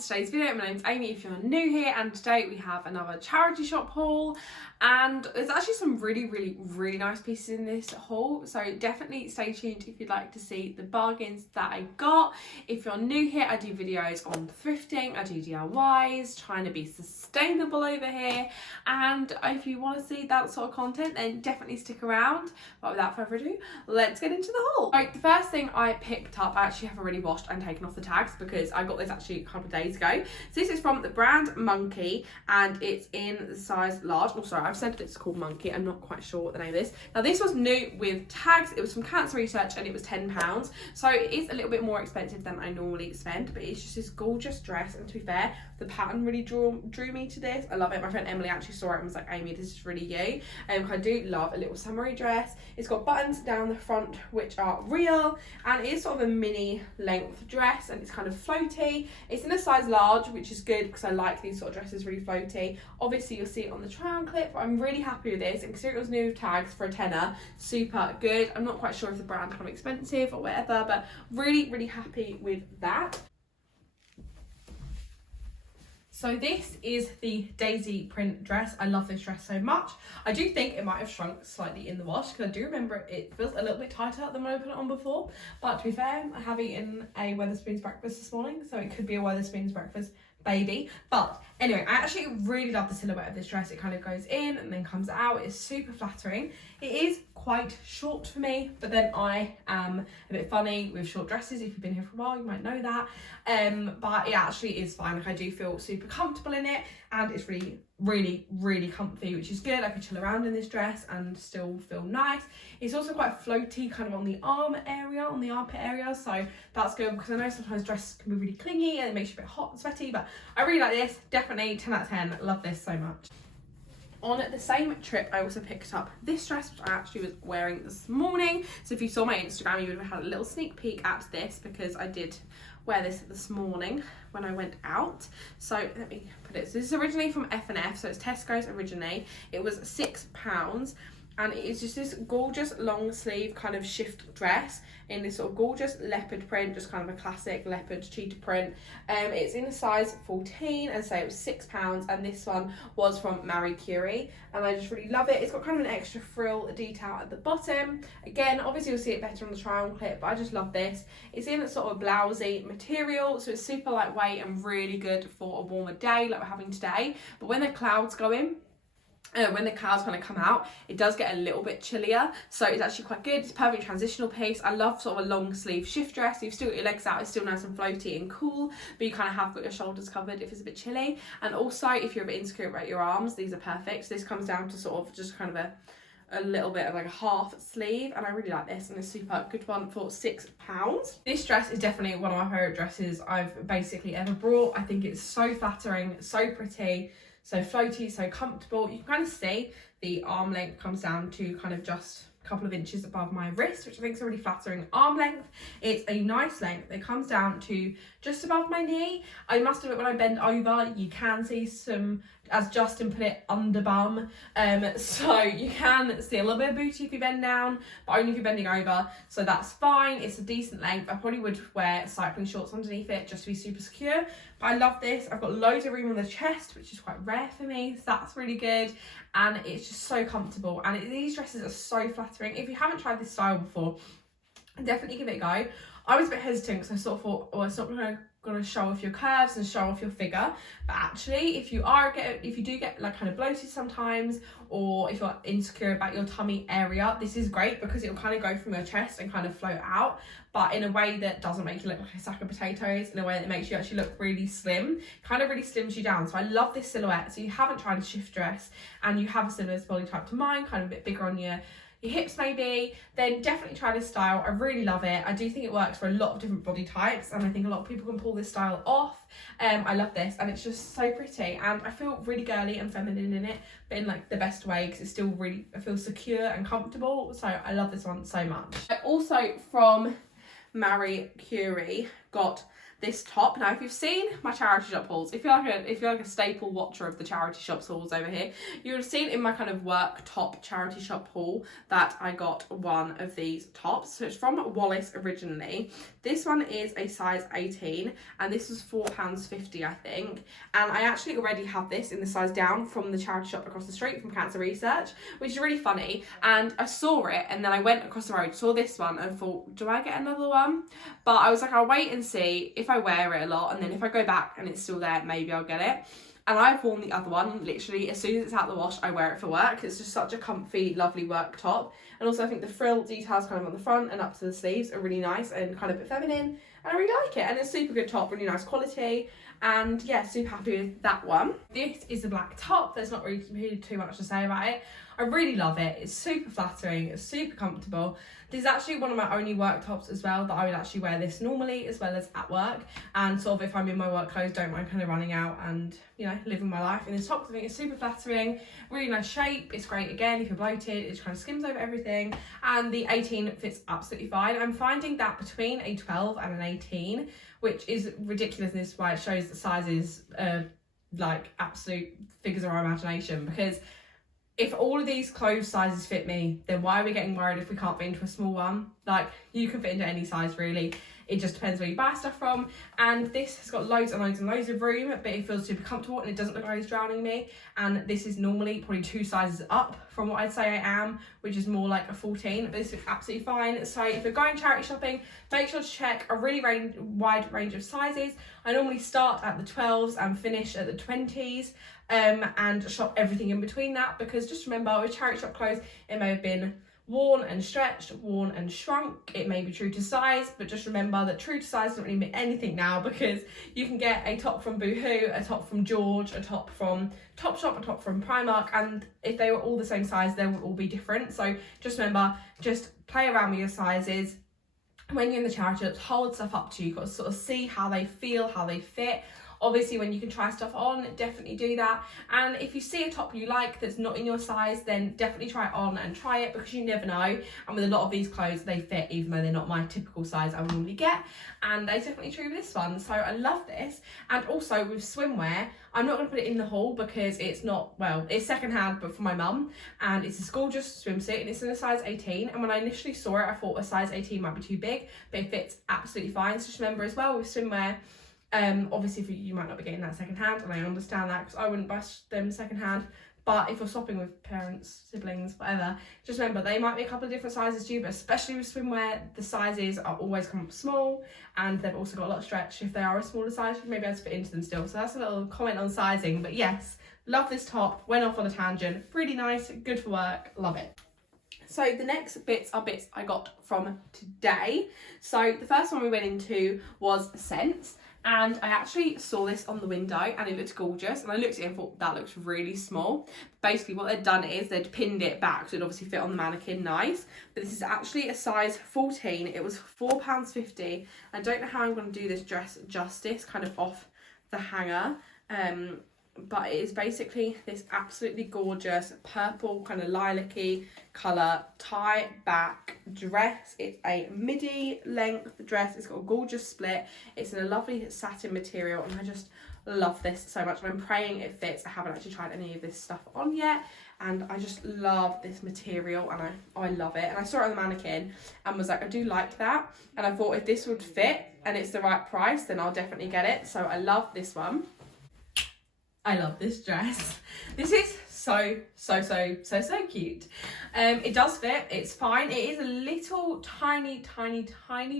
to today's video. My name's Amy if you're new here, and today we have another charity shop haul, and there's actually some really nice pieces in this haul, so definitely stay tuned if you'd like to see the bargains that I got. If you're new here, I do videos on thrifting, I do DIYs, trying to be sustainable over here, and if you want to see that sort of content then definitely stick around. But without further ado, let's get into the haul. Right, the first thing I picked up, I actually have already washed and taken off the tags because I got this actually a couple of days ago. So this is from the brand Monkey, and it's in the size large. Oh sorry, I've said it's called Monkey, I'm not quite sure what the name is. Now this was new with tags, it was from Cancer Research and it was £10, so it is a little bit more expensive than I normally spend, but it's just this gorgeous dress, and to be fair, the pattern really drew me to this. I love it. My friend Emily actually saw it and was like, Amy, this is really you. I do love a little summery dress. It's got buttons down the front which are real, and it is sort of a mini length dress, and it's kind of floaty. It's in a size large, which is good because I like these sort of dresses really floaty. Obviously you'll see it on the try on clip, but I'm really happy with this, and considering it was new with tags for a tenner, super good. I'm not quite sure if the brand's kind of expensive or whatever, but really happy with that. So this is the daisy print dress. I love this dress so much. I do think it might have shrunk slightly in the wash because I do remember it feels a little bit tighter than when I put it on before. But to be fair, I have eaten a Wetherspoon's breakfast this morning, so it could be a Wetherspoon's breakfast baby. But anyway, I actually really love the silhouette of this dress. It kind of goes in and then comes out. It's super flattering. It is quite short for me, but then I am a bit funny with short dresses. If you've been here for a while, you might know that. But it actually is fine. Like, I do feel super comfortable in it, and it's really comfy, which is good. I can chill around in this dress and still feel nice. It's also quite floaty kind of on the arm area, on the armpit area, so that's good because I know sometimes dresses can be really clingy and it makes you a bit hot and sweaty, but I really like this. Definitely 10 out of 10. Love this so much. On the same trip, I also picked up this dress, which I actually was wearing this morning. So if you saw my Instagram, you would have had a little sneak peek at this because I did wear this morning when I went out. So let me put it. So this is originally from F&F, so it's Tesco's originally. It was £6, and it is just this gorgeous long sleeve kind of shift dress in this sort of gorgeous leopard print, just kind of a classic leopard cheetah print. It's in a size 14, and so it was £6, and this one was from Marie Curie, and I just really love it. It's got kind of an extra frill detail at the bottom. Again, obviously you'll see it better on the try on clip, but I just love this. It's in a sort of blousey material, so it's super lightweight and really good for a warmer day like we're having today. But when the clouds go in, when the clouds kind of come out, it does get a little bit chillier, so it's actually quite good. It's a perfect transitional piece. I love sort of a long sleeve shift dress. You've still got your legs out, it's still nice and floaty and cool, but you kind of have got your shoulders covered if it's a bit chilly. And also if you're a bit insecure about your arms, these are perfect. So this comes down to sort of just kind of a little bit of like a half sleeve, and I really like this, and it's a super good one for £6. This dress is definitely one of my favourite dresses I've basically ever brought. I think it's so flattering, so pretty, so floaty, so comfortable. You can kind of see the arm length comes down to kind of just a couple of inches above my wrist, which I think is a really flattering arm length. It's a nice length. It comes down to just above my knee. I must admit, when I bend over, you can see some, as Justin put it, under bum. So you can see a little bit of booty if you bend down, but only if you're bending over, so that's fine. It's a decent length. I probably would wear cycling shorts underneath it just to be super secure, but I love this. I've got loads of room on the chest, which is quite rare for me, so that's really good, and it's just so comfortable, and these dresses are so flattering. If you haven't tried this style before, definitely give it a go. I was a bit hesitant because I sort of thought, oh, it's not going to show off your curves and show off your figure, but actually if you do get like kind of bloated sometimes, or if you're insecure about your tummy area, this is great because it'll kind of go from your chest and kind of float out, but in a way that doesn't make you look like a sack of potatoes, in a way that makes you actually look really slim, kind of really slims you down. So I love this silhouette. So you haven't tried a shift dress and you have a similar body type to mine, kind of a bit bigger on your hips maybe, then definitely try this style. I really love it. I do think it works for a lot of different body types, and I think a lot of people can pull this style off. I love this, and it's just so pretty, and I feel really girly and feminine in it, but in like the best way, because it's still really, I feel secure and comfortable. So I love this one so much. I also from Marie Curie got this top. Now, if you've seen my charity shop hauls, if you're like a staple watcher of the charity shops hauls over here, you would have seen in my kind of work top charity shop haul that I got one of these tops. So it's from Wallace originally. This one is a size 18 and this was £4.50, I think. And I actually already have this in the size down from the charity shop across the street from Cancer Research, which is really funny. And I saw it and then I went across the road, saw this one and thought, do I get another one? But I was like, I'll wait and see if I wear it a lot, and then if I go back and it's still there, maybe I'll get it. And I've worn the other one, literally, as soon as it's out the wash, I wear it for work. It's just such a comfy, lovely work top. And also I think the frill details kind of on the front and up to the sleeves are really nice and kind of a bit feminine. And I really like it. And it's super good top, really nice quality. And yeah, super happy with that one. This is a black top. There's not really too much to say about it. I really love it. It's super flattering. It's super comfortable. This is actually one of my only work tops as well that I would actually wear this normally as well as at work. And sort of if I'm in my work clothes, don't mind kind of running out and, you know, living my life in this top. I think it's super flattering, really nice shape. It's great again if you're bloated. It just kind of skims over everything. And the 18 fits absolutely fine. I'm finding that between a 12 and an 18, which is ridiculous. And this is why it shows the sizes like absolute figures of our imagination, because if all of these clothes sizes fit me, then why are we getting worried if we can't fit into a small one? Like, you can fit into any size really. It just depends where you buy stuff from. And this has got loads and loads and loads of room, but it feels super comfortable and it doesn't look like it's drowning me. And this is normally probably 2 sizes up from what I'd say I am, which is more like a 14, but this is absolutely fine. So if you're going charity shopping, make sure to check a really wide range of sizes. I normally start at the 12s and finish at the 20s. And shop everything in between that, because just remember with charity shop clothes, it may have been worn and stretched, worn and shrunk. It may be true to size, but just remember that true to size doesn't really mean anything now, because you can get a top from Boohoo, a top from George, a top from Topshop, a top from Primark, and if they were all the same size, they will all be different. So just remember, just play around with your sizes. When you're in the charity shops, hold stuff up to you. You've got to sort of see how they feel, how they fit. Obviously, when you can try stuff on, definitely do that. And if you see a top you like that's not in your size, then definitely try it on and try it, because you never know. And with a lot of these clothes, they fit even though they're not my typical size I would normally get. And that's definitely true with this one. So I love this. And also with swimwear, I'm not going to put it in the haul because it's not, well, it's secondhand, but for my mum. And it's this gorgeous swimsuit and it's in a size 18. And when I initially saw it, I thought a size 18 might be too big, but it fits absolutely fine. So just remember as well with swimwear, obviously you might not be getting that secondhand, and I understand that because I wouldn't buy them secondhand. But if you're shopping with parents, siblings, whatever, just remember they might be a couple of different sizes to you, but especially with swimwear, the sizes are always come up small, and they've also got a lot of stretch. If they are a smaller size, you may be able to fit into them still. So that's a little comment on sizing. But yes, love this top. Went off on a tangent. Really nice, good for work. Love it. So the next bits are bits I got from today. So the first one we went into was scents. And I actually saw this on the window and it looked gorgeous, and I looked at it and thought that looks really small. Basically what they'd done is they'd pinned it back so it'd obviously fit on the mannequin nice, but this is actually a size 14. It was £4.50. I don't know how I'm going to do this dress justice kind of off the hanger, but it is basically this absolutely gorgeous purple kind of lilac-y colour tie back dress. It's a midi length dress. It's got a gorgeous split. It's in a lovely satin material, and I just love this so much, and I'm praying it fits. I haven't actually tried any of this stuff on yet, and I just love this material, and I love it. And I saw it on the mannequin and was like, I do like that, and I thought if this would fit and it's the right price, then I'll definitely get it. So I love this one. I love this dress. This is so cute. It does fit, it's fine. It is a little tiny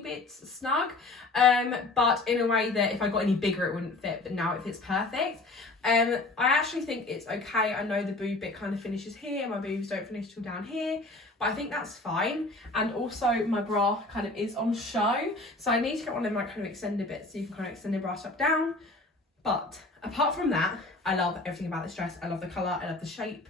bit snug, but in a way that if I got any bigger it wouldn't fit, but now it fits perfect. I actually think it's okay. I know the boob bit kind of finishes here, my boobs don't finish till down here, but I think that's fine. And also my bra kind of is on show, so I need to get one of my kind of extended bits so you can kind of extend the bra up down. But apart from that, I love everything about this dress. I love the colour, I love the shape,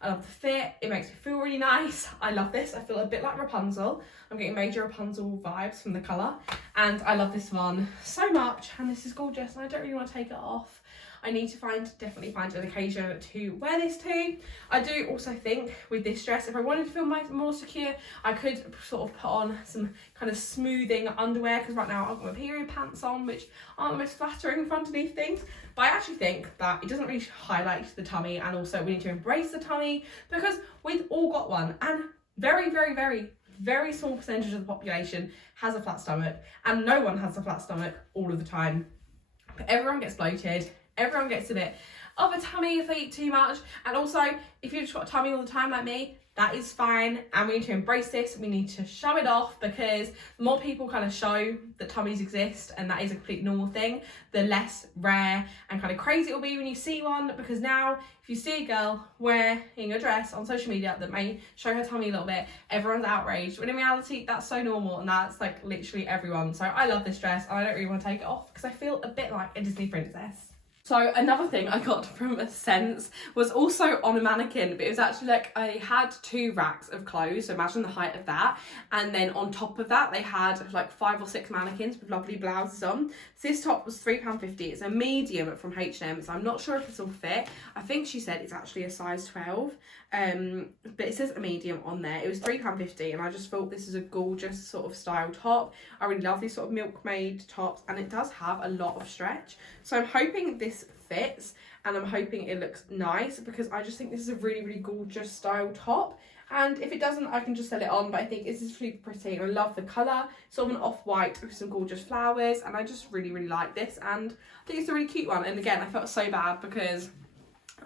I love the fit. It makes me feel really nice. I love this. I feel a bit like Rapunzel. I'm getting major Rapunzel vibes from the colour, and I love this one so much, and this is gorgeous, and I don't really want to take it off. I need to definitely find an occasion to wear this to. I do also think with this dress, if I wanted to feel more secure, I could sort of put on some kind of smoothing underwear, because right now I've got my period pants on, which aren't the most flattering for underneath things. But I actually think that it doesn't really highlight the tummy, and also we need to embrace the tummy, because we've all got one, and very small percentage of the population has a flat stomach, and no one has a flat stomach all of the time. But everyone gets bloated, everyone gets a bit of a tummy if they eat too much, and also if you've just got a tummy all the time like me, that is fine, and we need to embrace this. We need to show it off, because the more people kind of show that tummies exist and that is a complete normal thing, the less rare and kind of crazy it will be when you see one. Because now if you see a girl wearing a dress on social media that may show her tummy a little bit, everyone's outraged, when in reality that's so normal, and that's like literally everyone. So I love this dress, and I don't really want to take it off because I feel a bit like a Disney princess. So another thing I got from Sense was also on a mannequin, but it was actually like I had 2 racks of clothes, so imagine the height of that, and then on top of that they had like 5 or 6 mannequins with lovely blouses on. So this top was £3.50. It's a medium from H&M, so I'm not sure if this will fit. I think she said it's actually a size 12, but it says a medium on there. It was £3.50, and I just thought this is a gorgeous sort of style top. I really love these sort of milkmaid tops, and it does have a lot of stretch, so I'm hoping this fits, and I'm hoping it looks nice, because I just think this is a really gorgeous style top. And if it doesn't, I can just sell it on, but I think this is super pretty, and I love the colour, sort of an off-white with some gorgeous flowers, and I just really like this, and I think it's a really cute one. And again, I felt so bad because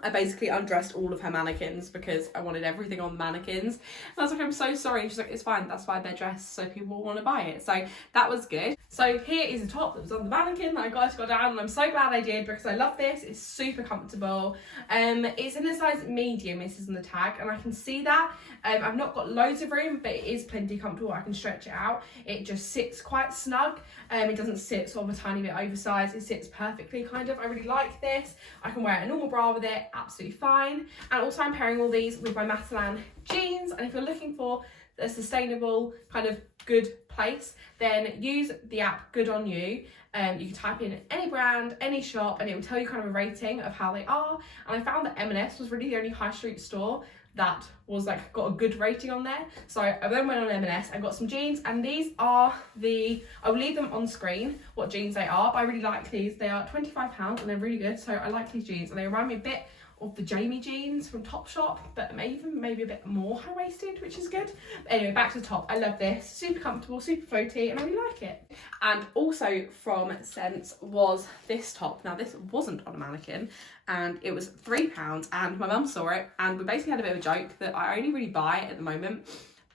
I basically undressed all of her mannequins because I wanted everything on the mannequins. And I was like, I'm so sorry. And she's like, it's fine, that's why they're dressed, so people will want to buy it. So that was good. So here is a top that was on the mannequin that I got down, and I'm so glad I did, because I love this. It's super comfortable. It's in a size medium, it says on the tag, and I can see that. I've not got loads of room, but it is plenty comfortable. I can stretch it out. It just sits quite snug. It doesn't sit sort of a tiny bit oversized. It sits perfectly, kind of. I really like this. I can wear a normal bra with it, absolutely fine. And also I'm pairing all these with my Matalan jeans, and if you're looking for a sustainable kind of good place, then use the app Good On You. You can type in any brand, any shop, and it will tell you kind of a rating of how they are. And I found that M&S was really the only high street store that was like got a good rating on there. So I then went on M&S and got some jeans, and these are I will leave them on screen what jeans they are, but I really like these. They are £25 and they're really good, so I like these jeans, and they remind me a bit of the Jamie jeans from Topshop, but maybe a bit more high-waisted, which is good. But anyway, back to the top. I love this. Super comfortable, super floaty, and I really like it. And also from Sense was this top. Now, this wasn't on a mannequin, and it was £3, and my mum saw it, and we basically had a bit of a joke that I only really buy at the moment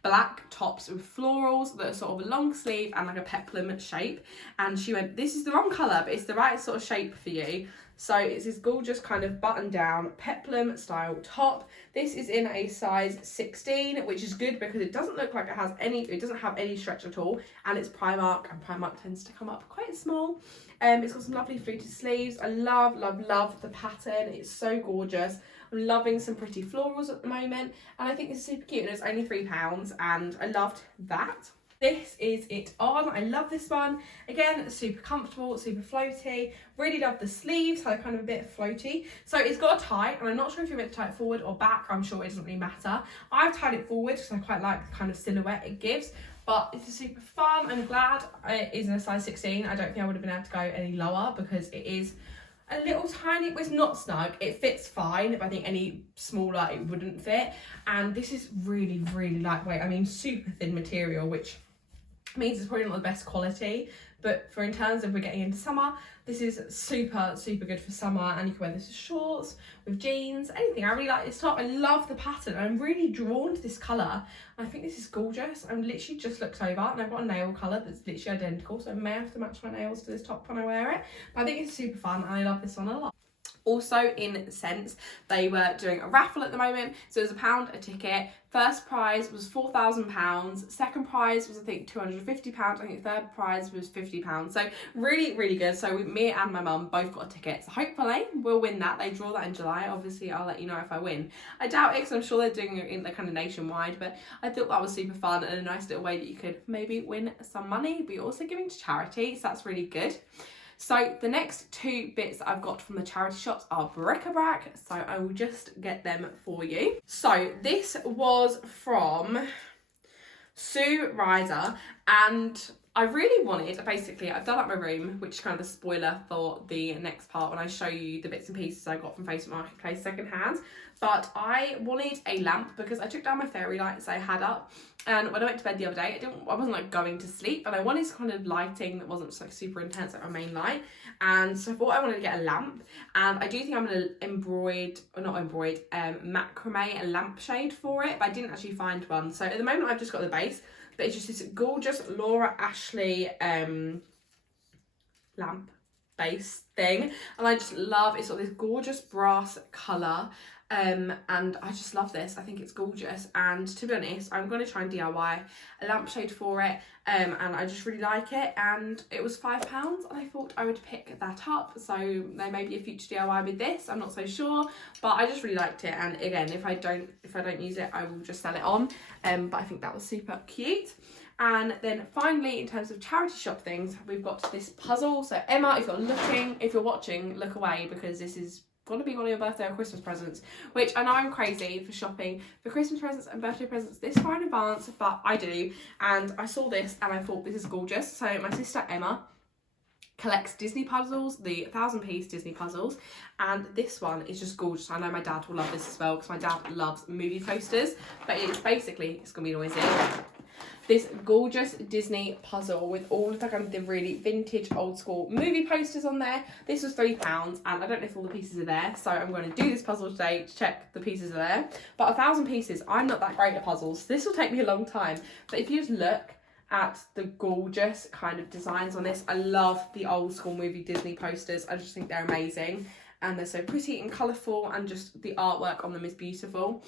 black tops with florals that are sort of a long sleeve and like a peplum shape. And she went, this is the wrong colour, but it's the right sort of shape for you. So it's this gorgeous kind of button down peplum style top. This is in a size 16, which is good because it doesn't look like it doesn't have any stretch at all, and it's Primark, and Primark tends to come up quite small. It's got some lovely fluted sleeves. I love the pattern. It's so gorgeous. I'm loving some pretty florals at the moment, and I think this is super cute, and it's only £3, and I loved that. This is it on. I love this one. Again, super comfortable, super floaty. Really love the sleeves, so kind of a bit floaty. So it's got a tie, and I'm not sure if you're meant to tie it forward or back. I'm sure it doesn't really matter. I've tied it forward because I quite like the kind of silhouette it gives. But it's super fun. I'm glad it is in a size 16. I don't think I would have been able to go any lower because it is a little tiny, it's not snug, it fits fine, but I think any smaller it wouldn't fit. And this is really lightweight. I mean, super thin material, which means it's probably not the best quality, but for in terms of we're getting into summer, this is super good for summer, and you can wear this with shorts, with jeans, anything. I really like this top. I love the pattern. I'm really drawn to this colour. I think this is gorgeous. I'm literally just looked over, and I've got a nail colour that's literally identical, so I may have to match my nails to this top when I wear it. But I think it's super fun, and I love this one a lot. Also in Sense, they were doing a raffle at the moment, so it was £1 a ticket. First prize was £4,000, second prize was I think £250, I think third prize was £50. So really good. So me and my mum both got a ticket, so hopefully we'll win that. They draw that in July. Obviously I'll let you know if I win. I doubt it because I'm sure they're doing it in the kind of nationwide, but I thought that was super fun and a nice little way that you could maybe win some money, but you're also giving to charity, so that's really good. So the next two bits that I've got from the charity shops are bric-a-brac, so I will just get them for you. So this was from Sue Riser, and I really wanted, basically I've done up my room, which is kind of a spoiler for the next part when I show you the bits and pieces I got from Facebook Marketplace secondhand. But I wanted a lamp because I took down my fairy lights I had up, and when I went to bed the other day, I wasn't like going to sleep, but I wanted kind of lighting that wasn't just like super intense like my main light. And so I thought I wanted to get a lamp, and I do think I'm going to macrame a lampshade for it, but I didn't actually find one. So at the moment I've just got the base, but it's just this gorgeous Laura Ashley lamp base thing, and I just love it's got this gorgeous brass colour. And I just love this. I think it's gorgeous, and to be honest, I'm going to try and DIY a lampshade for it, and I just really like it, and it was £5 and I thought I would pick that up. So there may be a future DIY with this, I'm not so sure, but I just really liked it. And again, if I don't use it, I will just sell it on, but I think that was super cute. And then finally, in terms of charity shop things, we've got this puzzle. So Emma, if you're watching, look away, because this is going to be one of your birthday or Christmas presents, which I know I'm crazy for shopping for Christmas presents and birthday presents this far in advance, but I do. And I saw this and I thought this is gorgeous. So my sister Emma collects Disney puzzles, the 1,000-piece Disney puzzles, and this one is just gorgeous. I know my dad will love this as well, because my dad loves movie posters, but it's basically, it's going to be noisy, this gorgeous Disney puzzle with all of the kind of the really vintage old school movie posters on there. This was £3, and I don't know if all the pieces are there, so I'm going to do this puzzle today to check the pieces are there. But 1,000 pieces, I'm not that great at puzzles. This will take me a long time, but if you just look at the gorgeous kind of designs on this, I love the old school movie Disney posters. I just think they're amazing, and they're so pretty and colourful, and just the artwork on them is beautiful.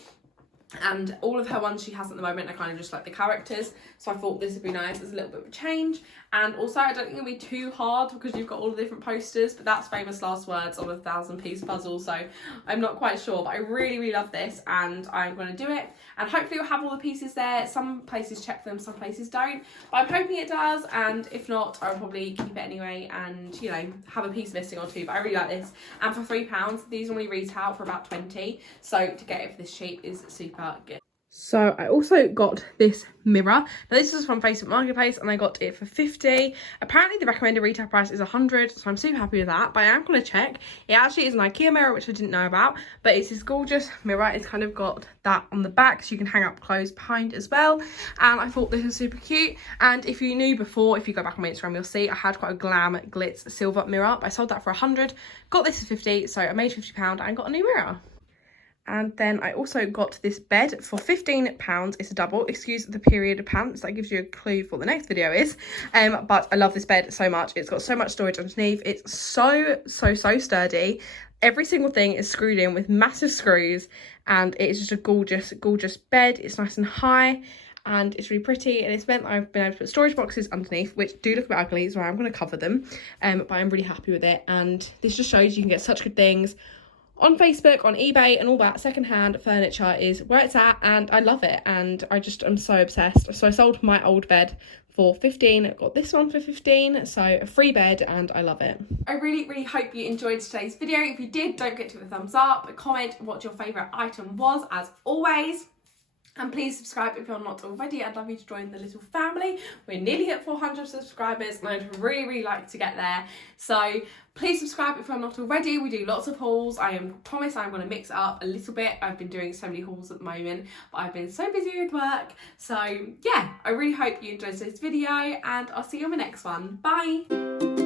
And all of her ones she has at the moment are kind of just like the characters, so I thought this would be nice as a little bit of a change. And also I don't think it'll be too hard because you've got all the different posters, but that's famous last words on a 1,000-piece puzzle, so I'm not quite sure, but I really love this, and I'm going to do it, and hopefully we'll have all the pieces there. Some places check them, some places don't, but I'm hoping it does, and if not, I'll probably keep it anyway and, you know, have a piece missing or two. But I really like this, and for £3 these normally retail for about 20, so to get it for this cheap is super good. So I also got this mirror. Now this was from Facebook Marketplace and I got it for 50. Apparently the recommended retail price is 100, so I'm super happy with that, but I am going to check. It actually is an Ikea mirror, which I didn't know about, but it's this gorgeous mirror. It's kind of got that on the back, so you can hang up clothes behind as well, and I thought this was super cute. And if you knew before, if you go back on my Instagram, you'll see I had quite a glam glitz silver mirror. I sold that for 100, got this for 50, so I made £50 and got a new mirror. And then I also got this bed for £15. It's a double. Excuse the period of pants. That gives you a clue for what the next video is. But I love this bed so much. It's got so much storage underneath. It's so sturdy. Every single thing is screwed in with massive screws, and it's just a gorgeous bed. It's nice and high, and it's really pretty, and it's meant that I've been able to put storage boxes underneath, which do look a bit ugly, so I'm going to cover them. But I'm really happy with it, and this just shows you can get such good things on Facebook, on eBay and all that. Secondhand furniture is where it's at, and I love it, and I'm so obsessed. So I sold my old bed for 15, got this one for 15, so a free bed, and I love it. I really hope you enjoyed today's video. If you did, don't forget to give it a thumbs up, comment what your favourite item was as always. And please subscribe if you're not already. I'd love you to join the little family. We're nearly at 400 subscribers and I'd really like to get there. So please subscribe if you're not already. We do lots of hauls. I promise I'm going to mix it up a little bit. I've been doing so many hauls at the moment, but I've been so busy with work. So yeah, I really hope you enjoyed this video, and I'll see you on the next one. Bye.